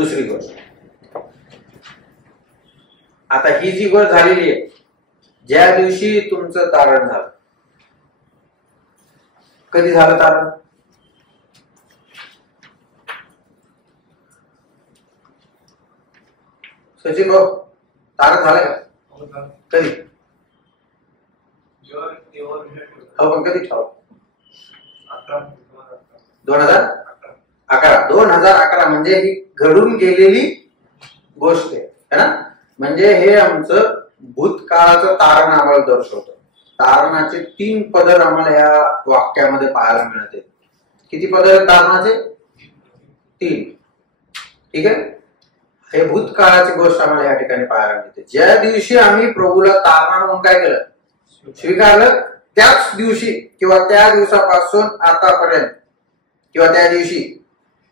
दुसरी गोष्ट, आता ही जी गोष्ट झालेली आहे, ज्या दिवशी तुमचं तारण झालं, कधी झालं तारण? सचिन भाऊ, तारण झालं का? कधी? हो, पण कधी ठेव? 2011. 2011 म्हणजे ही घडून गेलेली गोष्ट आहे ना. म्हणजे हे आमचं भूतकाळाचं तारण आम्हाला दर्शवतं. तारणाचे 3 पदर आम्हाला या वाक्यामध्ये पाहायला मिळते. किती पदर आहेत तारणाचे? 3. ठीक आहे. हे भूतकाळाची गोष्ट आम्हाला या ठिकाणी पाहायला मिळते. ज्या दिवशी आम्ही प्रभूला तारणा म्हणून काय केलं? स्वीकारलं. त्याच दिवशी किंवा त्या दिवसापासून आतापर्यंत किंवा त्या दिवशी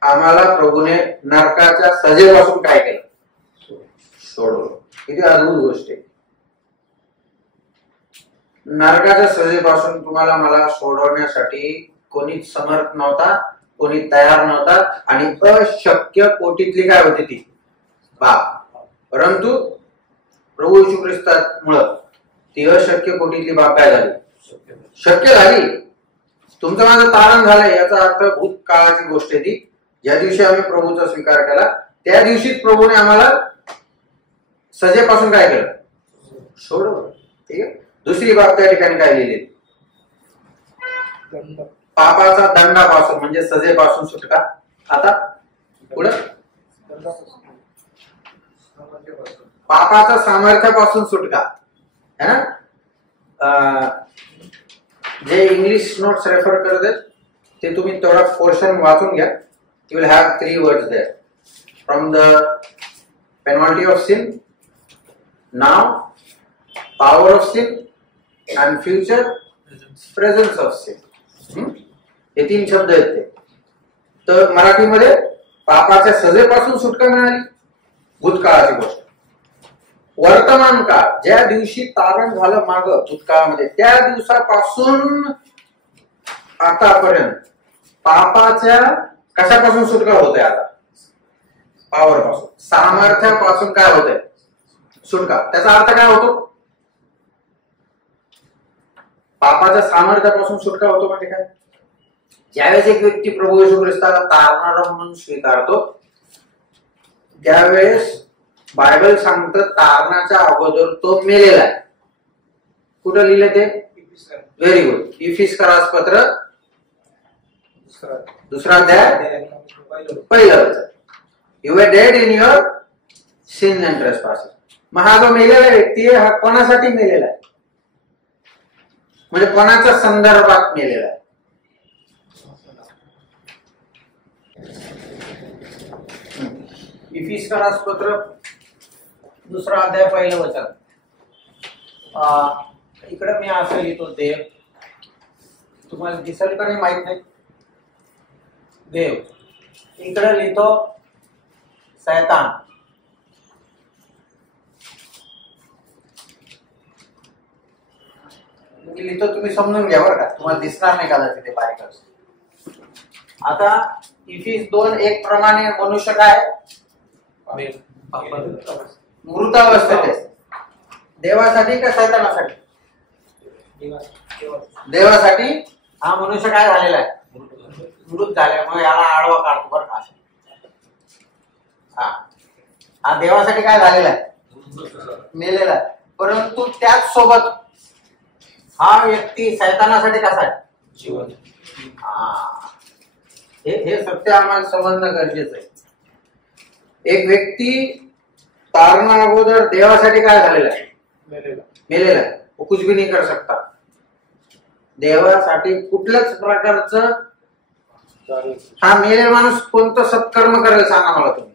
आम्हाला प्रभूने नरकाच्या सजेपासून काय केलं? सोडवलं. किती अद्भुत गोष्ट आहे. नरकाच्या सजेपासून तुम्हाला मला सोडवण्यासाठी कोणीच समर्थ नव्हता, कोणी तयार नव्हता आणि अशक्य कोटीतली काय होती ती बाब. परंतु प्रभू येशू ख्रिस्तामुळं ती अशक्य कोटीतली बाब काय झाली? शक्य झाली. तुमचं माझं तारण झालंय याचा अर्थ भूतकाळाची गोष्ट आहे ती. ज्या दिवशी आम्ही प्रभूचा स्वीकार केला त्या दिवशीच प्रभूने आम्हाला सजेपासून काय केलं? सोडवलं. ठीक आहे. दुसरी बाब त्या ठिकाणी काय लिहिली? पापाचा दंडापासून म्हणजे सजेपासून सुटका. आता पुढे पापाचा सामर्थ्यापासून सुटका है ना. जे इंग्लिश नोट्स रेफर करत आहेत ते तुम्ही थोडा पोर्शन वाचून घ्या. You will have 3 words there. From the penalty of sin, now, power of sin and future presence of sin. हे 3 शब्द आहेत ते. तर मराठीमध्ये पापाच्या सजेपासून सुटका मिळाली, भूतकाळाची गोष्ट. वर्तमान काळ, ज्या दिवशी तारण झालं माग भूतकाळामध्ये, त्या दिवसापासून आतापर्यंत पापाच्या कशापासून सुटका होते? आता पॉवर पासून, सामर्थ्यापासून काय होते? सुटका. त्याचा अर्थ काय होतो? पापाच्या सामर्थ्यापासून सुटका होतो म्हणजे काय? ज्यावेळेस एक व्यक्ती प्रभू येशू ख्रिस्ताला तारणारा म्हणून स्वीकारतो त्यावेळेस बायबल सांगतं तारणाच्या अगोदर तो मेलेला आहे. कुठं लिहिलं ते? Very good. इफिस्करास पत्र 2 अध्याय 1 वचन. You are dead in your sin and trespasses. मग हा जो मेलेला व्यक्ती आहे हा कोणासाठी मेलेला आहे? म्हणजे कोणाच्या संदर्भात मेलेला आहे? इफिस्करास पत्र 2 अध्याय 1 वचन. इकडे मी असं लिहितो, देव. तुम्हाला दिसेल का नाही माहित नाही. देव. इकडे लिहितो शैतान. मी लिहितो, तुम्ही समजून घ्या बरं का. तुम्हाला दिसणार नाही कदाचित ते बारीक असतं. आता इफिस 2:1 प्रमाणे मनुष्य काय? मृतावस्थेत. देवासाठी का शैतानासाठी? देवासाठी. हा मनुष्य काय झालेला आहे? मृत झाल्यामुळे याला आडवा काढतो बरं का. हा देवासाठी काय झालेला आहे? मेलेला आहे. परंतु त्याच सोबत हा व्यक्ती शैतानासाठी कसा आहे? जिवंत. हे सत्य आम्हाला समजणं गरजेचं आहे. एक व्यक्ती तारणा अगोदर देवासाठी काय झालेला आहे? मेलेला आहे. वो कुछ भी नहीं कर सकता. देवासाठी कुठल्याच प्रकारचं हा मेलेला माणूस कोणतं सत्कर्म करेल सांगा मला तुम्ही.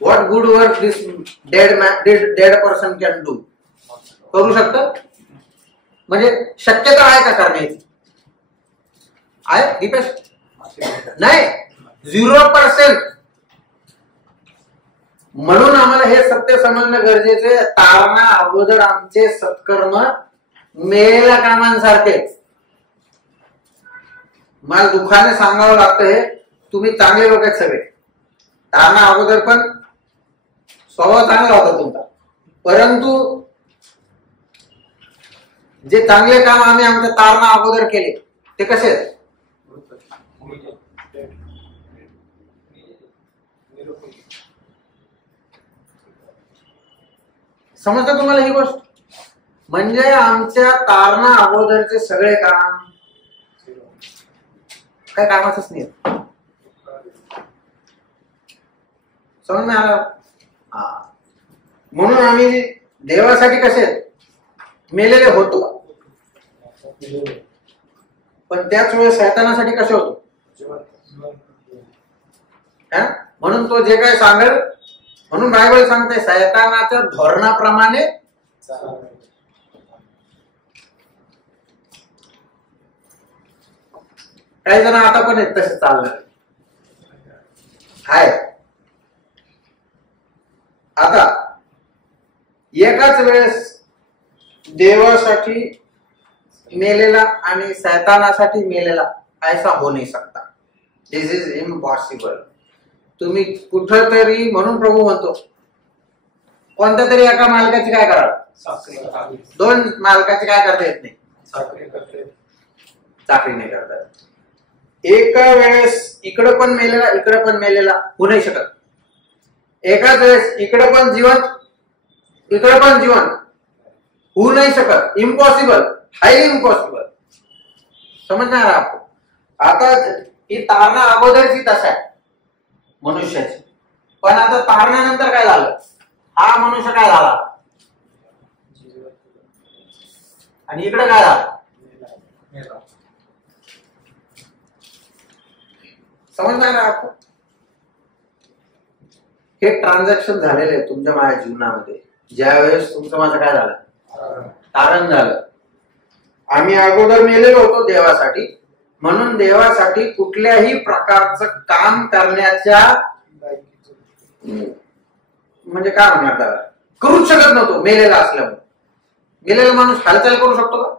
What good work this dead person can do. करू शकतं? म्हणजे शक्यता आहे का करण्याची? आहे दीपेश? नाही, 0%. म्हणून आम्हाला हे सत्य समजणं गरजेचे. तारणा अगोदर आमचे सत्कर्म मेलेल्या कामांसारखेच. मला दुःखाने सांगावं लागतं हे. तुम्ही चांगले लोक आहेत सगळे, तारणा अगोदर पण स्वभाव चांगला होता तुमचा, परंतु जे चांगले काम आम्ही आमच्या तारणा अगोदर केले ते कसे आहेत? समजतं तुम्हाला ही गोष्ट? म्हणजे आमच्या तारणा अगोदरचे सगळे काम काय कामाचंच नाही. समज नाही आला? म्हणून आम्ही देवासाठी कसे मेलेले होतो, पण त्याच वेळेस शैतानासाठी कसे होतो. म्हणून तो जे काय सांगेल, म्हणून बायबल सांगते शैतानाच्या धोरणाप्रमाणे काही जण आता पण आहेत तसे चालणार आहे. आता एकाच वेळेस देवासाठी मेलेला आणि शैतानासाठी मेलेला ऐसा हो नाही सकता. दिस इज इम्पॉसिबल. तुम्ही कुठंतरी, म्हणून प्रभू म्हणतो कोणत्या तरी एका मालकाची काय करा, दोन मालकाची काय करता येत नाही, चाकरी नाही करता येत. एका वेळेस इकडं पण मेलेला इकडं पण मेलेला होऊ नाही शकत. एकाच वेळेस इकडं पण जीवन इकडं पण जीवन होऊ नाही शकत. Impossible, highly impossible. समजणार आपण? आता ही तारणा अगोदरची तसा आहे मनुष्याची, पण आता तारणानंतर काय झालं, हा मनुष्य काय झाला आणि इकडे काय झालं. समजणार आपण? हे ट्रान्झॅक्शन झालेले आहे तुमच्या माझ्या जीवनामध्ये. ज्यावेळेस तुमचं माझं काय झालं, तारण झालं. आम्ही अगोदर मेलेलो होतो देवासाठी, म्हणून देवासाठी कुठल्याही प्रकारचं काम करण्याच्या, म्हणजे काय म्हणणार त्याला, करूच शकत नव्हतो मेलेला असल्यामुळे. मेलेला माणूस हालचाल करू शकतो का?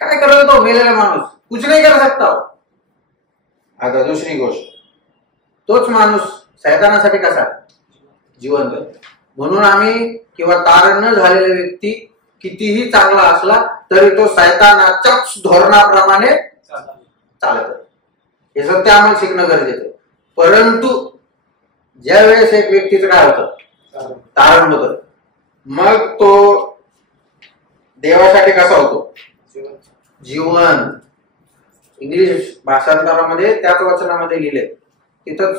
काय करत होतो मेलेला माणूस? कुछ नाही करू शकता. आता दुसरी गोष्ट, तोच माणूस शैतानासाठी कसा जिवंत. म्हणून आम्ही किंवा तारण न झालेला व्यक्ती कितीही चांगला असला तरी तो शैतानाच्याच धोरणाप्रमाणे चालत. हे सत्य आम्हाला शिकणं गरजेचं. परंतु ज्या वेळेस एक व्यक्तीचं काय होतं, तारण होतं, मग तो देवासाठी कसा होतो, जीवन. इंग्लिश भाषांतरामध्ये त्याच वचनामध्ये लिहिले, तिथंच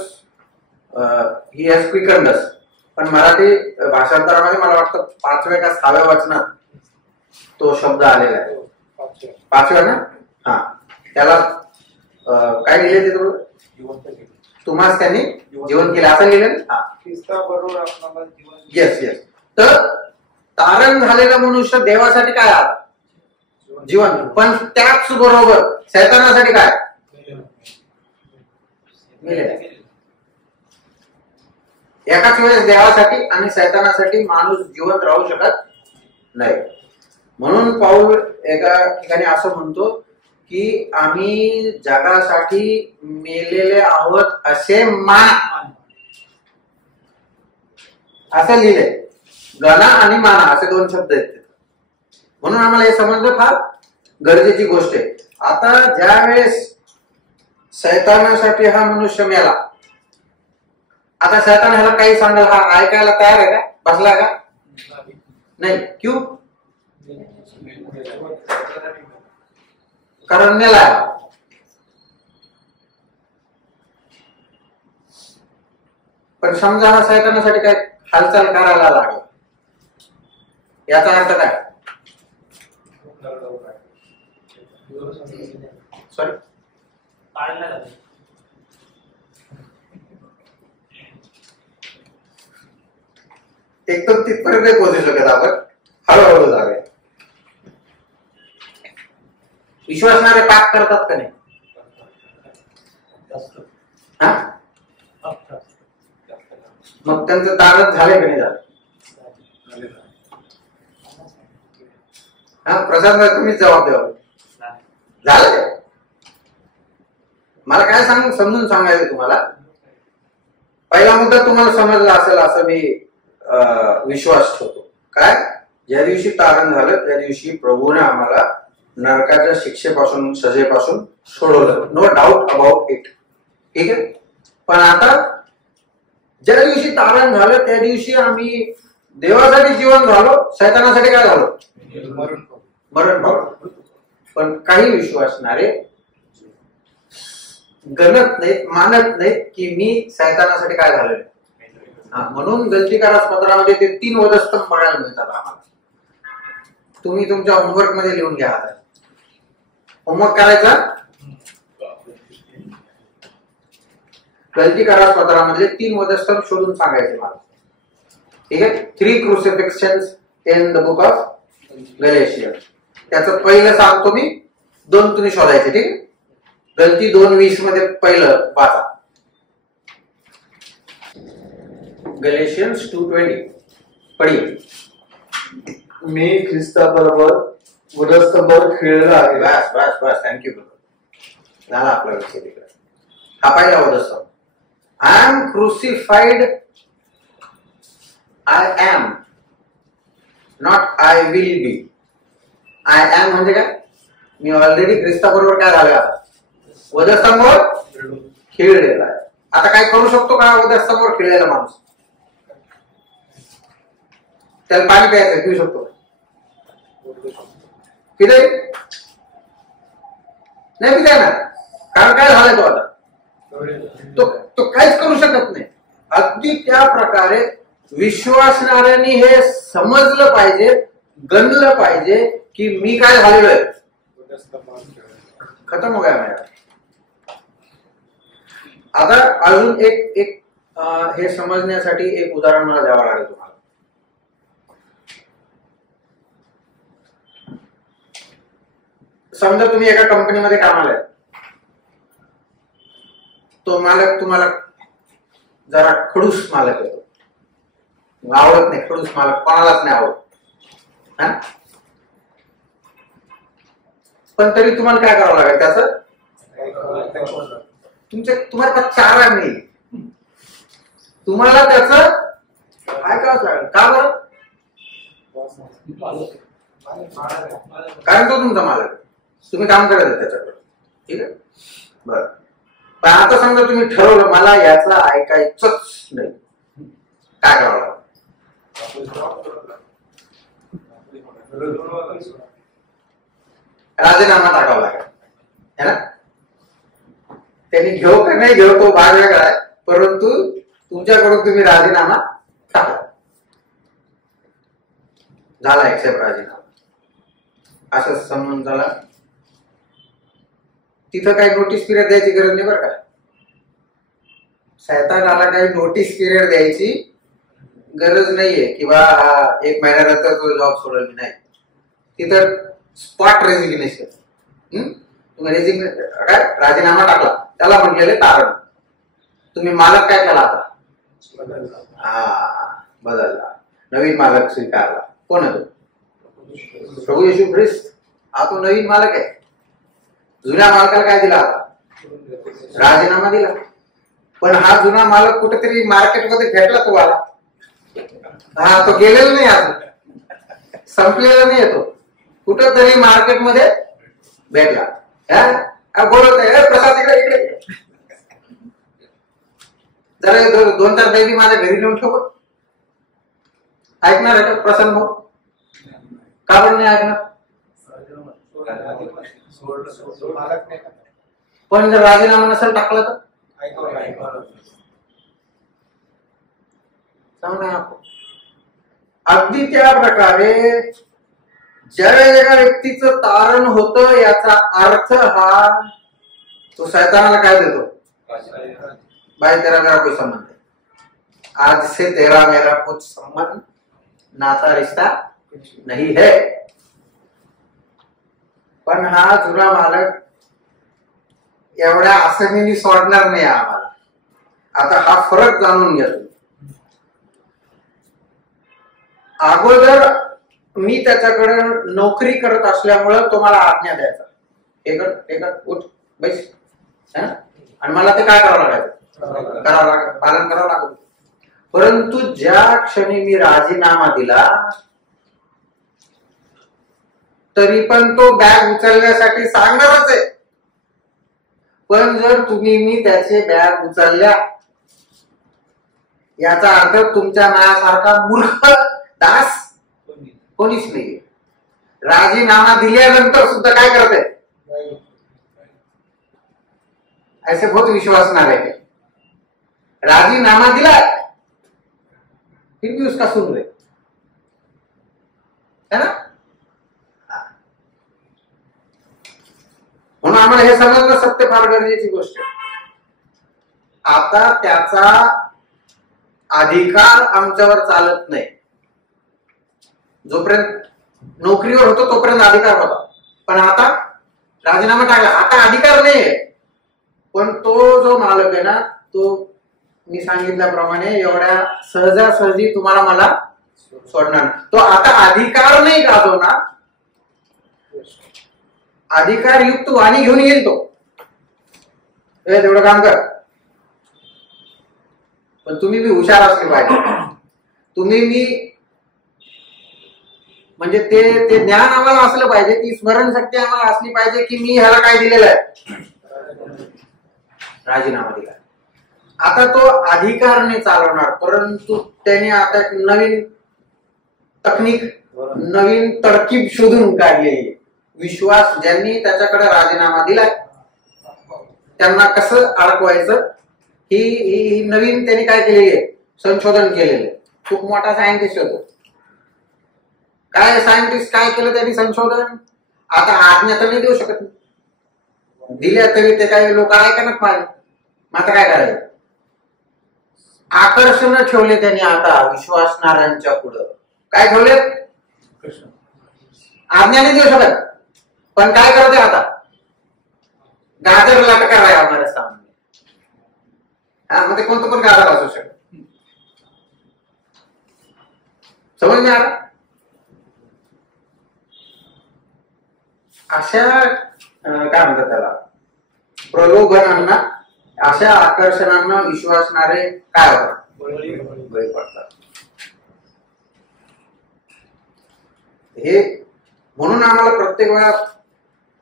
ही हॅज क्विकन्ड अस. पण मराठी भाषांतरामध्ये मला वाटतं 5व्या का 6व्या वचनात तो शब्द आलेला आहे. 5व्या ना? हा. त्याला काय लिहिले ते तुम्हाला त्यांनी जीवन केलं असं लिहिलं. Yes yes. तर तारण झालेला मनुष्य देवासाठी काय आला, जीवन. पण त्याच बरोबर शैतानासाठी काय मेले. एकाच वेळेस देवासाठी आणि शैतानासाठी माणूस जिवंत राहू शकत नाही. म्हणून पाऊल एका ठिकाणी असं म्हणतो की आम्ही जगासाठी मेलेले आहोत असे माना, असं लिहिलंय. गणा आणि माना असे दोन शब्द आहेत. म्हणून आम्हाला हे समजणं फार गरजेची गोष्ट आहे. आता ज्या वेळेस शैतानासाठी हा मनुष्य मेला, आता शैतान ह्याला काही सांगाल, हा ऐकायला तयार आहे का, बसला का नाही? क्यू? कारण मेला. पण समजा हा शैतानासाठी काय हालचाल करायला लागला, याचा अर्थ काय? सॉरी, एकदम तिथपर्यंत नाही पोहोचू शकत आपण, हळूहळू जावे. विश्वासणारे पाप करतात का नाही? मग त्यांचं तारण झालंय का नाही झालं? हा, प्रसाद तुम्हीच जबाब द्यावा. झालं मला काय समजून सांगायचं तुम्हाला, पहिला मुद्दा तुम्हाला समजला असेल असं मी विश्वास ठेवतो. काय, ज्या दिवशी तारण झालं त्या दिवशी प्रभूने आम्हाला नरकाच्या शिक्षेपासून, सजेपासून सोडवलं. No doubt about it. ठीक आहे. पण आता ज्या दिवशी तारण झालं त्या दिवशी आम्ही देवासाठी जीवन झालो, शैतानासाठी काय झालो, मरण पावलो. पण काही विश्वासणारे गणत नाहीत, मानत नाहीत की मी शैतानासाठी काय झालेलं. म्हणून गलतीकारास पत्रामध्ये ते 3 वधस्तंभ बघायला मिळतात आम्हाला. तुम्ही तुमच्या होमवर्क मध्ये लिहून घ्या. होमवर्क करायचा, गलतीकारास पत्रामध्ये 3 वधस्तंभ शोधून सांगायचे मला. ठीक आहे. 3 क्रुसिफिक्शन्स इन द बुक ऑफ गलेशियन्स. त्याचं पहिलं सांगतो मी, 2 तुम्ही शोधायचे. ठीक आहे. गलती 2:20 मध्ये पहिलं वाचा. गलेशियन्स 2:20 पढिए. मी ख्रिस्ताबरोबर वधस्तंभावर खिळलेला आहे. बस बस बस, थँक्यू. झाला आपला विषय तिकडे. हा पहिला वधस्तंभ. I am crucified. I am, not I will be. I am म्हणजे काय, मी ऑलरेडी ख्रिस्ताबरोबर काय झालं, वधस्तंभावर खिळलेला आहे. आता काय करू शकतो का वधस्तंभावर खिळलेला माणूस? त्याला पाणी प्यायचं, पिऊ शकतो? पिते नाही, पिताय ना. कारण काय झालंय, तो आता तो काहीच करू शकत नाही. अगदी त्या प्रकारे विश्वासणाऱ्यांनी हे समजलं पाहिजे, गणलं पाहिजे की मी काय झालेलो आहे, खतम हो गया माझ्या. आता अजून एक हे समजण्यासाठी एक उदाहरण मला द्यावं लागेल तुम्हाला. समजा तुम्ही एका कंपनीमध्ये कामाला आहे. तो मालक तुम्हाला जरा खडूस मालक येतो, आवडत नाही. खडूस मालक कोणालाच नाही आवडत. पण तरी तुम्हाला काय करावं लागेल, त्याचं तुम्हाला चारा नाही, तुम्हाला त्याचं काय करावं लागेल. का बरं? कारण तो तुमचा मालक, तुम्ही काम करायचं त्याच्याकडे. ठीक आहे. बरं. पण आता समजा तुम्ही ठरवलं मला याचं ऐकायचंच नाही, काय करावं लागेल? राजीनामा टाकावा लागेल, है ना. त्यांनी घेऊ का नाही घेऊ तो भाग वेगळा आहे, परंतु तुमच्याकडून तुम्ही राजीनामा टाका. झाला एक्सेप्ट राजीनामा, असं समजून झाला. तिथं काही नोटीस पिरियड द्यायची गरज नाही बरं का. शैतानाला काही नोटीस पिरियड द्यायची गरज नाहीये किंवा 1 महिन्यानंतर तो जॉब सोडेल मी, नाही. तिथं स्पॉट रेजिग्नेशन. तुम्ही काय राजीनामा टाकला, त्याला म्हटलेले तारण. तुम्ही मालक काय केला आता, बदलला, नवीन मालक स्वीकारला. कोण आहे तो? प्रभू येशू ख्रिस्त. हा तो नवीन मालक आहे. जुन्या मालकाला काय दिला आता, राजीनामा दिला. पण हा जुना मालक कुठेतरी मार्केटमध्ये भेटला तुम्हाला. तो गेलेला नाही, अजून संपलेला नाही. तो कुठंतरी मार्केटमध्ये भेटला. बोलत आहे प्रसाद इकडे इकडे, जरा 2-4 दैवी माझ्या घरी नेऊन ठेव. ऐकणार आहे का प्रसन्न भाऊ? का पण नाही ऐकणार? पण जर राजीनामा नसेल टाकला तर अगदी त्या प्रकारे ज्यावेळेस एका व्यक्तीचं तारण होतं, याचा अर्थ हा तो शैतानाला काय देतो, भाई तेरा मेरा कोई संबंध नहीं, आज से तेरा मेरा कुछ संबंध नाता रिश्ता नहीं है. पण हा जुना मालक एवढ्या आसानीने सोडणार नाही आम्हाला. आता हा फरक जाणून घ्या. अगोदर मी त्याच्याकडे नोकरी करत असल्यामुळे तो मला आज्ञा द्यायचा, हे कर उठ बैस, आणि मला ते काय करावं लागायचं, पालन करावं लागत. परंतु ज्या क्षणी मी राजीनामा दिला तरी पण तो बॅग उचलण्यासाठी सांगणारच आहे. पण जर तुम्ही मी त्याचे बॅग उचलल्या याचा अर्थ तुमच्या नायासारखा मूर्ख दास कोणीच नाही. राजीनामा दिल्यानंतर सुद्धा काय करते, ऐसे बहुत विश्वासणार है. राजीनामा दिला फिर भी उसका सुन रहे है ना. म्हणून आम्हाला हे समजणं सत्य फार गरजेची गोष्ट आहे. आता त्याचा अधिकार आमच्यावर चालत नाही. जोपर्यंत नोकरीवर होतो तोपर्यंत अधिकार होता, पण आता राजीनामा टाकला, आता अधिकार नाहीये. पण तो जो मालक आहे ना, तो मी सांगितल्याप्रमाणे एवढ्या सहजासहजी तुम्हाला मला सोडणार. तो आता अधिकार नाही गाजवणार, अधिकारयुक्त वाणी घेऊन येईल तो, तेवढं काम कर. पण तुम्ही बी हुशार असले पाहिजे. तुम्ही मी म्हणजे ते ज्ञान आम्हाला असलं पाहिजे, ती स्मरणशक्ती आम्हाला असली पाहिजे की मी ह्याला काय दिलेलं आहे, राजीनामा दिला. आता तो अधिकारने चालवणार, परंतु त्याने आता एक नवीन तकनीक, नवीन तरकीब शोधून काढलेली. विश्वास ज्यांनी त्याच्याकडे राजीनामा दिलाय त्यांना कसं अडकवायचं ही नवीन त्यांनी काय केलेली आहे, संशोधन केलेलं आहे. खूप मोठा सायंटिस्ट होतो. काय सायंटिस्ट काय केलं त्यांनी संशोधन, आता आज्ञा तर नाही देऊ शकत, दिल्या तरी ते काही लोक ऐकणच पाहिजे. मग आता काय करायचं, आकर्षण ठेवले त्यांनी आता विश्वासणाऱ्यांच्या पुढं. काय ठेवले, आज्ञा नाही देऊ शकत, पण काय करते आता, गाजर लटका आहे हमारे सामने. मध्ये कोणतं पण गाजर असू शकत. समज नाही आला. अशा काय म्हणतात त्याला, प्रलोभनांना, अशा आकर्षणांना विश्वासणारे काय होतात, बळी पडतात. हे म्हणून आम्हाला प्रत्येक वेळा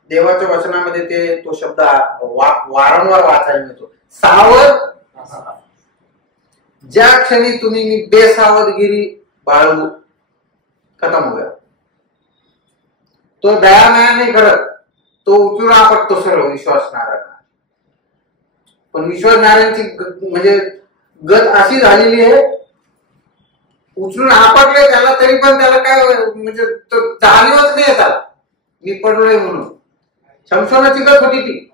देवाच्या वचनामध्ये तो शब्द वारंवार वाचायला मिळतो, सावध. ज्या क्षणी तुम्ही मी बेसावधगिरी बाळगू, खतम हो गया. तो दया माया नाही करत, तो उपयोग आपटतो सर्व विश्वासणाऱ्यांना. पण विश्वासणाऱ्यांची म्हणजे गत अशी झालेली आहे, उचलून आपटले त्याला तरी पण त्याला काय म्हणजे जाणीवच नाही त्याला मी पडलोय म्हणून. शमशोनाची गत होती ती.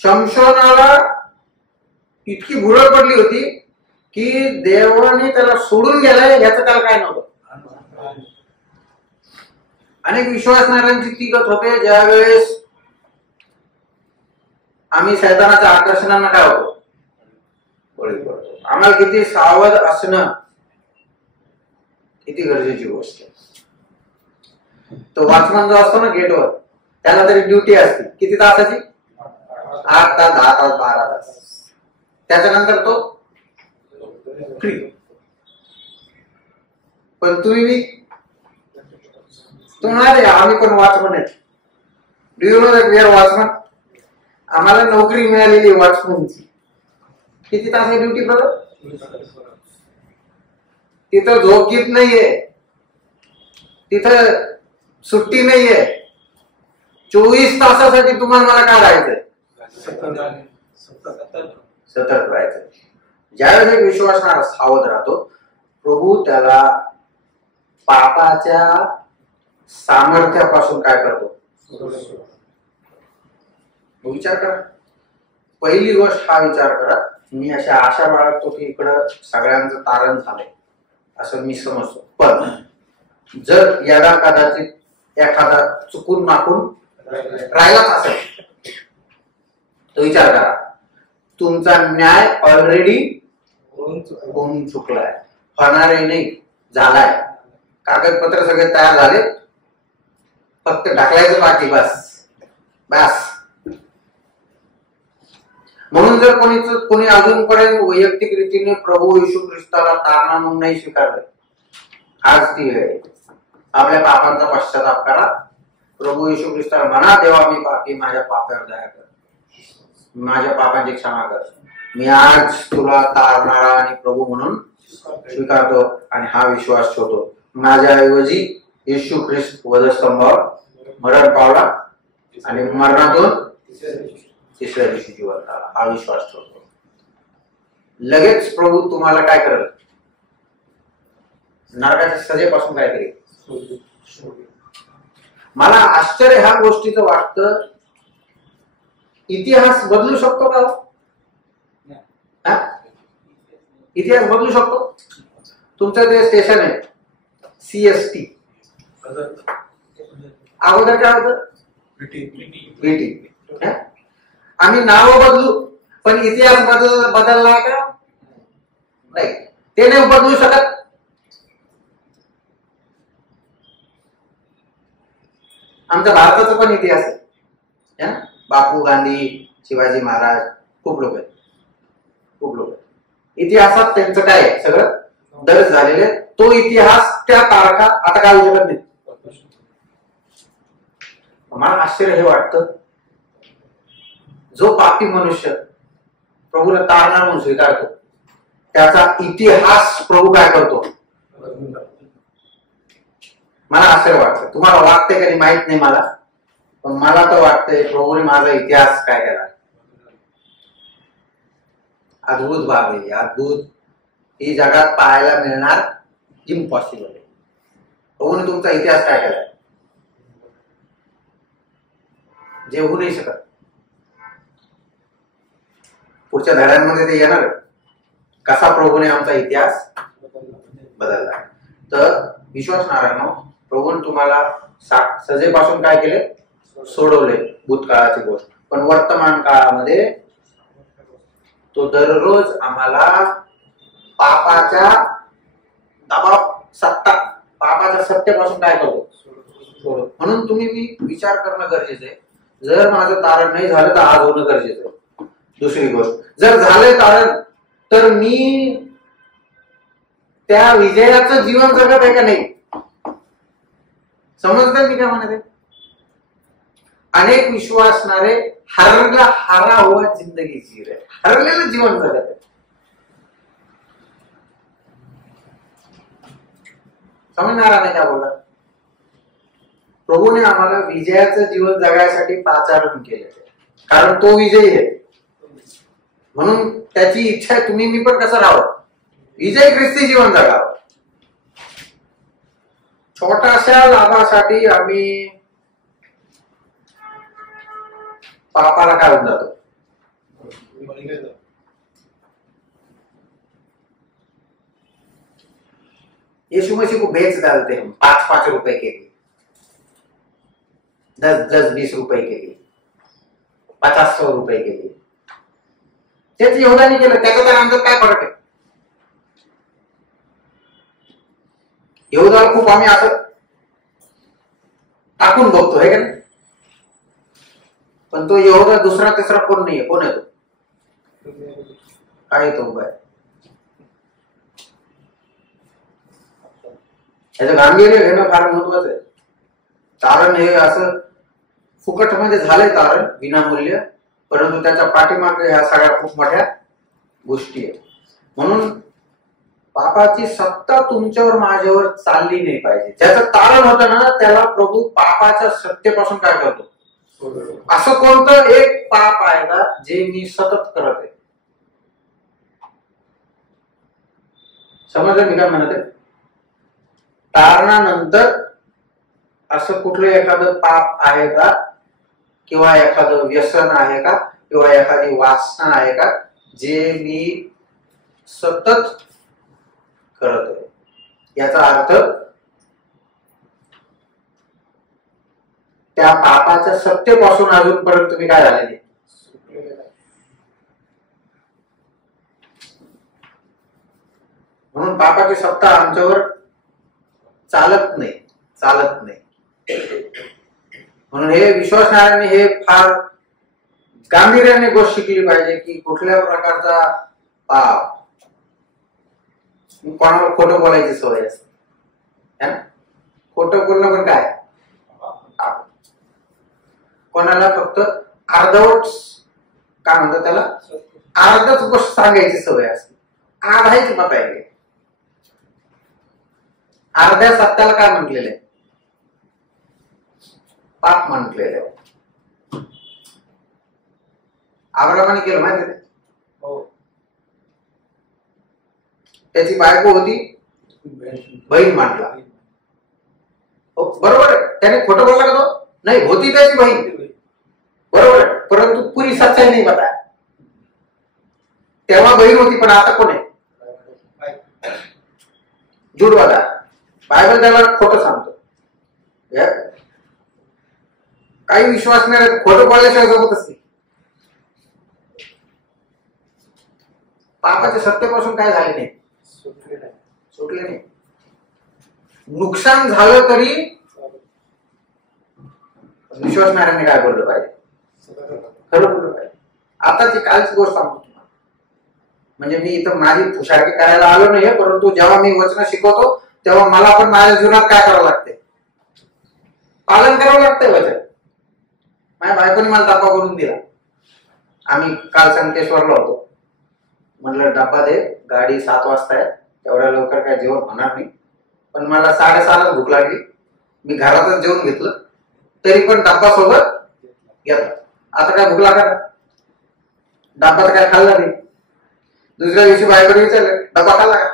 शमशोनाला इतकी भुरळ पडली होती की देवाने त्याला सोडून गेलाय याचं त्याला काय नव्हतं. अनेक विश्वासणाऱ्यांची ती गत होते, ज्या वेळेस आम्ही शैतानाच्या आकर्षणांना काय होतो, बळी पडतो. आम्हाला किती सावध असणं किती गरजेची गोष्ट आहे. तो वॉचमन जो असतो ना गेटवर, त्याला तरी ड्युटी असते किती तासाची, 8 तास 10 तास 12 तास. त्याच्यानंतर तो फ्री. पण तुम्ही तुम्हाला आम्ही पण वॉचमन आहे. Do you know that we are watchman. आम्हाला नोकरी मिळालेली वॉचमनची. किती तास आहे ड्युटी बरोबर. तिथं झोप घेत नाहीये, तिथं सुट्टी नाहीये. 24 तासासाठी तुम्हाला मला काय राहायचंय, सतर्क राहायचं. ज्यावेळेस एक विश्वासणारा सावध राहतो, प्रभू त्याला पापाच्या सामर्थ्यापासून काय करतो, विचार करा. पहिली गोष्ट हा विचार करा, मी अशा आशा बाळगतो की इकडं सगळ्यांचं तारण झालंय असं मी समजतो. पण जर याला कदाचित एखादा चुकून माकून राहिलाच असेल तो विचार करा, तुमचा न्याय ऑलरेडी होऊन चुकलाय, होणारे नाही, झालाय. कागदपत्र सगळे तयार झाले, फक्त ढकलायचं बाकी. बस बस म्हणून जर कोणी अजूनपर्यंत वैयक्तिक रीतीने प्रभू येशू ख्रिस्ताला तारणा म्हणून नाही स्वीकारलं, आज ती वेळ आहे. आपल्या पापांचा पश्चाताप करा. प्रभू येशू ख्रिस्ताला म्हणा, देवा मी पापी, माझ्या पापावर दया कर, माझ्या पापांची क्षमा कर. मी आज तुला तारणारा आणि प्रभू म्हणून स्वीकारतो आणि हा विश्वास ठेवतो. माझ्याऐवजी येशू ख्रिस्त वधस्तंभावर मरण पावला आणि मरणातून तिसऱ्या दिवशी जिवंत आला, हा विश्वास ठेवतो. लगेच प्रभू तुम्हाला काय करेल? नरकाच्या सजेपासून काय करेल? मला आश्चर्य ह्या गोष्टीचं वाटतं, इतिहास बदलू शकतो का? इतिहास बदलू शकतो. तुमचं ते स्टेशन आहे CST, अगोदर काय होतं? VT. आम्ही नाव बदलू पण इतिहास बदलला का? नाही, ते नाही बदलू शकत. आमच्या भारताचा पण इतिहास आहे. बापू, गांधी, शिवाजी महाराज, खूप लोक आहेत, खूप लोक. इतिहासात त्यांचं काय आहे? सगळं दर्ज झालेले. तो इतिहास, त्या तारखा आता काय होऊ शकत नाही. मला आश्चर्य हे वाटतं, जो पापी मनुष्य प्रभूला तारणार म्हणून स्वीकारतो, त्याचा इतिहास प्रभू काय करतो? मला आश्चर्य वाटतं. तुम्हाला वाटतंय का नाही माहित नाही मला, पण मला तर वाटतंय प्रभूने माझा इतिहास काय केला. अद्भुत बाब आहे, अद्भुत. ही जगात पाहायला मिळणार इम्पॉसिबल आहे. प्रभूने तुमचा इतिहास काय केला जे होऊ नाही शकत. पुढच्या धड्यांमध्ये ते येणार कसा प्रभूने आमचा इतिहास बदलला. तर विश्वास नारायण, प्रभूने तुम्हाला सजेपासून काय केले? सोडवले, भूतकाळाची गोष्ट. पण वर्तमान काळामध्ये तो दररोज आम्हाला पापाच्या दबाव, पापाच्या सत्तेपासून काय करतो? सोडव. म्हणून तुम्ही विचार करणं गरजेचं आहे. जर माझं तारण नाही झालं तर आज होणं गरजेचं आहे. दुसरी गोष्ट, जर झालंय तारण तर मी त्या विजयाचं जीवन जगत आहे का नाही? समजतं मी काय म्हणत आहे? अनेक विश्वासणारे हारा हुआ जिंदगी जी रहे, हरलेलं जीवन जगत आहे. समजणारा नाही काय बोलला? प्रभूने आम्हाला विजयाचं जीवन जगायसाठी पाचारण केलं, कारण तो विजयी आहे. म्हणून त्याची इच्छा आहे तुम्ही मी पण कसं राहावं? विजय ख्रिस्ती जीवन जगावं. छोट्याशा लाभासाठी आम्ही पापाला काय होऊन जातो? यीशु मसीह को बेच डालते हम 5-5 रुपए के लिए, 10-20 रुपए के लिए, 50-100 रुपए के लिए. तेच यहुदाने केलं. त्याचा तर आमच्यात काय फरक आहे? यहुदाला खूप आम्ही असं टाकून बघतो आहे का नाही? पण तो यहुदा दुसरा तिसरा कोण नाहीये. कोण आहे तो? काय तो उभा आहे? याचं गांभीर्य घेणं फार महत्वाचं आहे. तारण हे असं फुकट मध्ये झालंय तारण, विनामूल्य, परंतु त्याच्या पाठीमागे ह्या सगळ्या खूप मोठ्या गोष्टी आहेत. म्हणून पापाची सत्ता तुमच्यावर माझ्यावर चालली नाही पाहिजे. ज्याचं तारण होतं ना त्याला प्रभू पापाच्या सत्तेपासून काय करतो? असं कोणतं एक पाप आहे का जे मी सतत करत आहे? समजलं मी काय म्हणत आहे? तारणानंतर असं कुठलं एखादं पाप आहे का, किंवा एखादं व्यसन आहे का, किंवा एखादी वासना आहे का जे मी सतत करत आहे? याचा अर्थ त्या पापाच्या सत्तेपासून अजूनपर्यंत तुम्ही काय झालेले? म्हणून पापाची सत्ता आमच्यावर चालत नाही, चालत नाही. म्हणून हे विश्वासणाऱ्यांनी हे फार गांभीर्याने गोष्ट शिकली पाहिजे की कुठल्या प्रकारचा कोणाला खोटं बोलायची सवय असते, है ना? खोटं बोलणं पण काय, कोणाला फक्त अर्धवट काय म्हणतात त्याला, अर्धच गोष्ट सांगायची सवय असते, आधायच मत आहे. अर्ध्या सत्याला काय म्हटलेलं आहे, पाप म्हटलेलं आहे. अब्रामाने केलं माहिती आहे, त्याची बायको होती, बहीण मांडला. बरोबर आहे, त्याने खोटं बोलला का तो? नाही, होती त्याची बहीण, बरोबर आहे, परंतु पुरी सच्चाई नाही बताया. तेव्हा बहीण होती, पण आता कोण आहे? झूठवाला. बायबल त्याला खोटं सांगतो. काही विश्वास नाही, खोटं बोलल्याशिवाय जमतच नाही. पापाच्या सत्तेपासून काय झाले नाही, सुटले नाही. नुकसान झालं तरी विश्वासणाऱ्यांनी काय बोललं पाहिजे, खरं बोललं पाहिजे. आताची कालची गोष्ट सांगतो तुम्हाला. म्हणजे मी इथं माझी फुशारकी करायला आलो नाहीये, परंतु जेव्हा मी वचन शिकवतो तेव्हा मला पण माझ्या जीवनात काय करावं लागते, पालन करावं लागतंय वचन. माझ्या बायकोने मला डब्बा करून दिला. आम्ही काल संकेश्वरला होतो. म्हटलं डब्बा दे, गाडी 7 वाजता आहे, तेवढ्या लवकर काय जेवण होणार नाही. पण मला 6:30 भूक लागली. मी घरातच जेवण घेतलं, तरी पण डब्बा सोबत घेतला. आता काय भूक लागणार, डब्बा तर काय खाल्ला नाही. दुसऱ्या दिवशी बायकोने विचारलं, डब्बा खाल्ला का?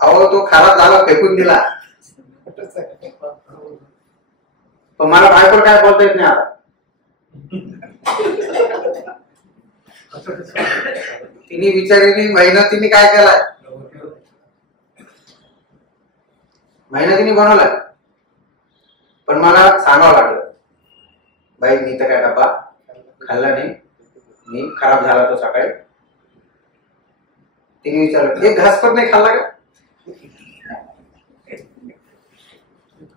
अहो, तो खराब झाला, फेकून दिला. पण मला बायकोला काय बोलता येत नाही आता. तिने विचारली, मेहनतीने काय केलाय, मेहनतीने बनवलाय. पण मला सांगावं लागलं, बाई मी तर काय डब्बा खाल्ला नाही, मी खराब झाला तो सकाळी. तिने विचारलं, एक घास पण नाही खाल्ला का?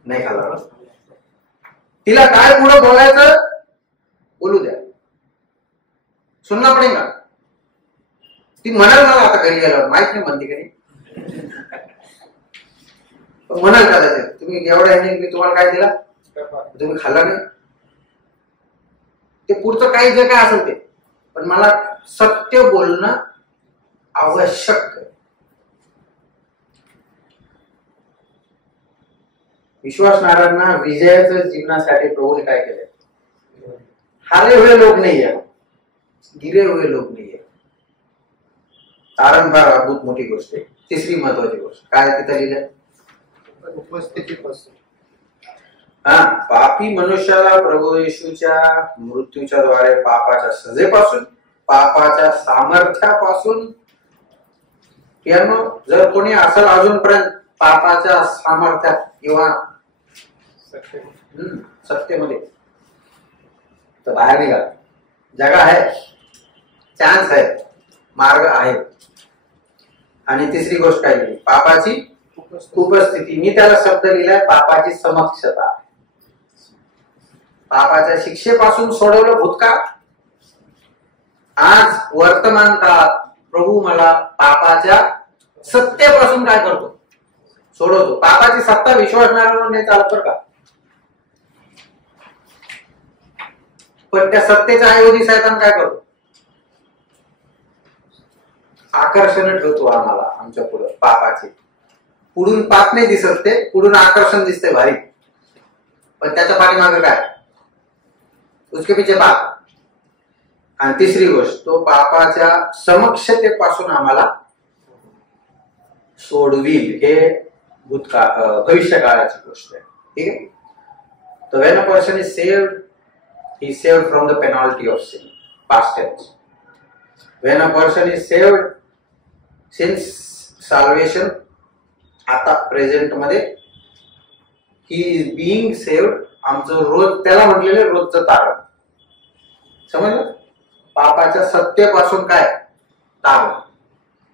नाही खाल्ला. तिला काय पुढे बोलायचं बोलू द्या, सुनना पडेगा. ती म्हणाल मला आता घरी गेल्यावर, माहित नाही म्हणते घरी, म्हणाल कदाचित तुम्ही एवढ्या मी तुम्हाला काय दिला, तुम्ही खाल्ला नाही. ते पुढचं काही जे काय असेल ते, पण मला सत्य बोलणं आवश्यक. विश्वासणाऱ्यांना विजयाचं जीवनासाठी प्रभूने काय केलंय, हारे हुए लोक नाही आहे, गिरे हुए लोक नाही आहे. तारणफार अद्भुत मोठी गोष्ट आहे. तिसरी महत्वाची गोष्ट काय तिथं लिहिलंय, उपस्थितीपासून. हा, पापी मनुष्याला प्रभू येशूच्या मृत्यूच्या द्वारे पापाच्या सजेपासून, पापाच्या सामर्थ्यापासून, जर कोणी असेल अजूनपर्यंत पापाच्या सामर्थ्यात किंवा सत्तेमध्ये, तर बाहेर निघा. जगा आहे, चान्स आहे, मार्ग आहे. आणि तिसरी गोष्ट काय लिहिली, पापाची उपस्थिती. मी त्याला शब्द लिहिलाय, पापाची समक्षता. पापाच्या शिक्षेपासून सोडवलं भूतकाळ. आज वर्तमान काळात प्रभू मला पापाच्या सत्तेपासून काय करतो, सोडवतो. पापाची सत्ता विश्वासणाऱ्यांवर नाही चालत बरं का, पण त्या सत्तेच्या ऐवजी शैतान काय करतो, आकर्षण ठेवतो आम्हाला आमच्या पुढे पापाचे. पुढून पाप नाही दिसत, ते पुढून आकर्षण दिसते भारी, पण त्याच्या पाठीमागे काय, उसके पीछे पाप. आणि तिसरी गोष्ट, तो पापाच्या समक्षतेपासून आम्हाला सोडविल. हे भूतकाळ भविष्य काळाची गोष्ट आहे. ठीक आहे. तर when a person is saved, he is saved from the penalty of sin, past tense. When a person is saved, since salvation, आता प्रेझेंट मध्ये, he is being saved. आमचं रोज त्याला म्हटलेलं रोजचं तारण, समजलं. पापाच्या सत्तेपासून काय तारण.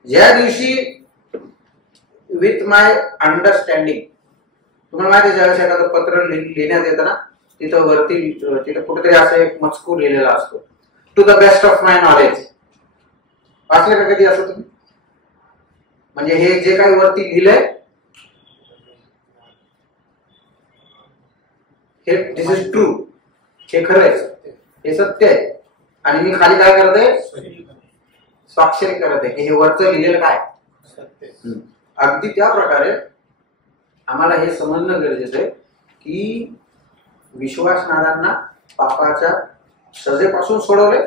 ज्या दिवशी विथ माय अंडरस्टँडिंग. तुम्हाला माहिती आहे ज्यावेळेस एखादं पत्र लिहिण्यात येतं ना, तिथं वरती तिथं कुठेतरी असं एक मजकूर लिहिलेला असतो, to the best of my knowledge. वाचले का कधी असं तुम्ही? म्हणजे हे जे काही वरती लिहिलंय हे दिस इज ट्रू, हे खरं आहे, हे सत्य आहे. आणि मी खाली काय करते? स्वाक्षरी करत आहे की हे वरचं लिहिलेलं काय. अगदी त्या प्रकारे आम्हाला हे समजणं गरजेचं आहे की विश्वासणाऱ्यांना पापाच्या सजेपासून सोडवले,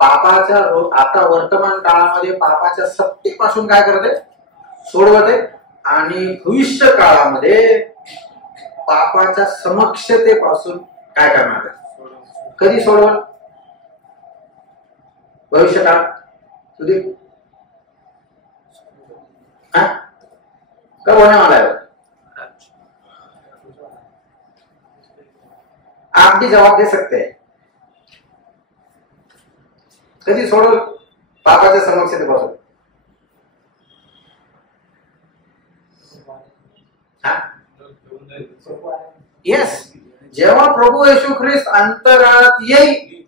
पापाच्या आता वर्तमान काळामध्ये पापाच्या सत्तेपासून काय करते? सोडवते. आणि भविष्य काळामध्ये पापाच्या समक्षतेपासून काय करणार आहे? कधी सोडवल? भविष्य काळ तुझे कब होने वाला है? आप भी जवाब दे सकते हैं. कधी सोडवल पापाच्या समक्षतेपासून? यस, जेव्हा प्रभू येशू ख्रिस्त अंतरात येईल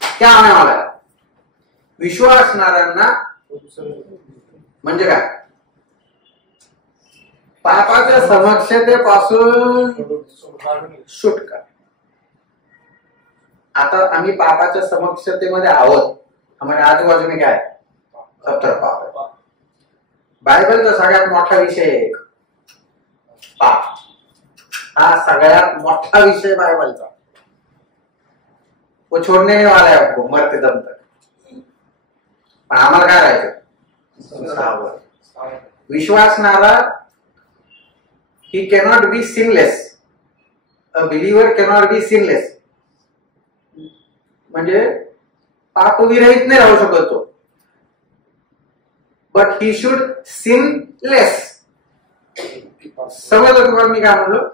क्या आने वाला है? विश्वासणाऱ्यांना म्हणजे काय? पापाच्या समक्षतेपासून सुटका. आता आम्ही पापाच्या समक्षतेमध्ये आहोत, आम्हाला आजूबाजूने काय? सत्तर पाप. बायबलचा सगळ्यात मोठा विषय एक पाप. हा सगळ्यात मोठा विषय बायबलचा. वो छोड़ने नहीं वाला है आपको मरते दम तक. पण आम्हाला काय राहायचं? विश्वासणारा he cannot be sinless. A believer cannot be sinless. म्हणजे पापविरहित नाही राहू शकत तो. But he should sinless. समजलं तुम्हाला मी काय म्हणलो?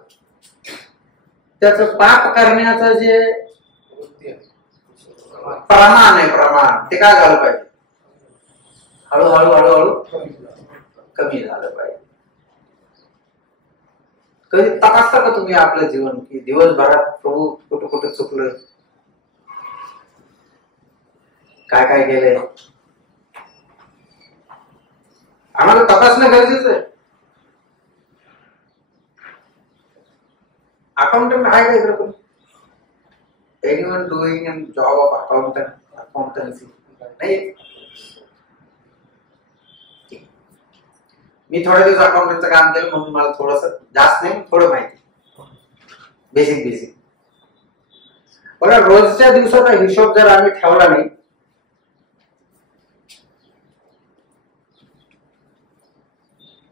त्याचं पाप करण्याचं जे प्रमाण आहे, प्रमाण ते काय झालं पाहिजे? हळूहळू हळूहळू कमी झालं पाहिजे. कधी तपासता का तुम्ही आपलं जीवन की दिवसभरात प्रभू कुठं कुठं चुकलं, काय काय केलंय? आम्हाला तपासणं गरजेचं आहे. अकाउंटंट आहे का इकडे कोणी? Anyone doing in job of accountancy? नाही. मी थोड्या दिवस अकाउंटंटचं काम केलं म्हणून मला थोडस जास्त नाही थोडं माहिती, बेसिक. बरं, रोजच्या दिवसाचा हिशोब जर आम्ही ठेवला नाही,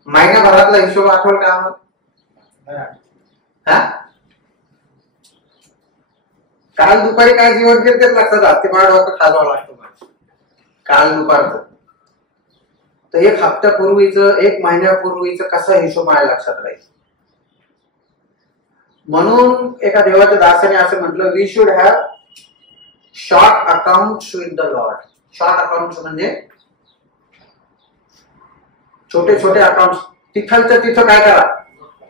महिन्याभरातला हिशोब आठवल का आम्हाला? काल दुपारी काय जीवन केलं तेच लक्षात आलं. ते मला डोकं खाजवावं लागतं. काल दुपारचं तर एक हप्त्यापूर्वीचं, एक महिन्यापूर्वीचं कसा हिशोब माझ्या लक्षात राहील. म्हणून एका देवाच्या दासाने असं म्हटलं, we should have short accounts with the Lord. Short accounts म्हणजे छोटे छोटे अकाउंट. तिथलच्या तिथं काय करा?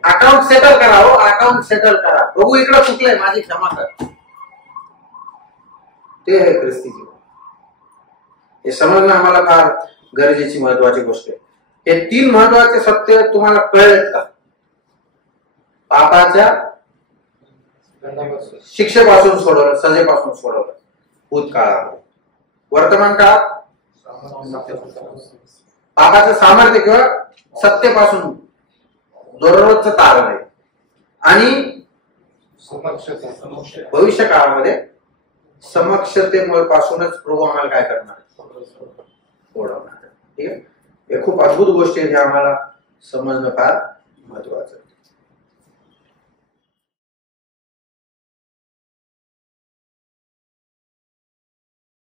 अकाउंट सेटल करा. हो, अकाउंट सेटल करा. प्रभू इकडे चुकलंय, माझी क्षमा कर. ते आहे ख्रिस्ती जीवन. हे समजणं आम्हाला फार गरजेची महत्वाची गोष्ट आहे. हे 3 महत्वाचे सत्य तुम्हाला कळलेत का? पापाच्या शिक्षेपासून सोडवलं, सजेपासून सोडवलं भूतकाळात. वर्तमान काळात पापाचं सामर्थ्य किंवा सत्तेपासून दररोजचं तारण आहे. आणि भविष्य काळामध्ये समक्षतेपासूनच प्रभू आम्हाला काय करणार? सोडवणार. ठीक आहे. हे खूप अद्भुत गोष्टी आहेत, हे आम्हाला समजणं फार महत्वाचं.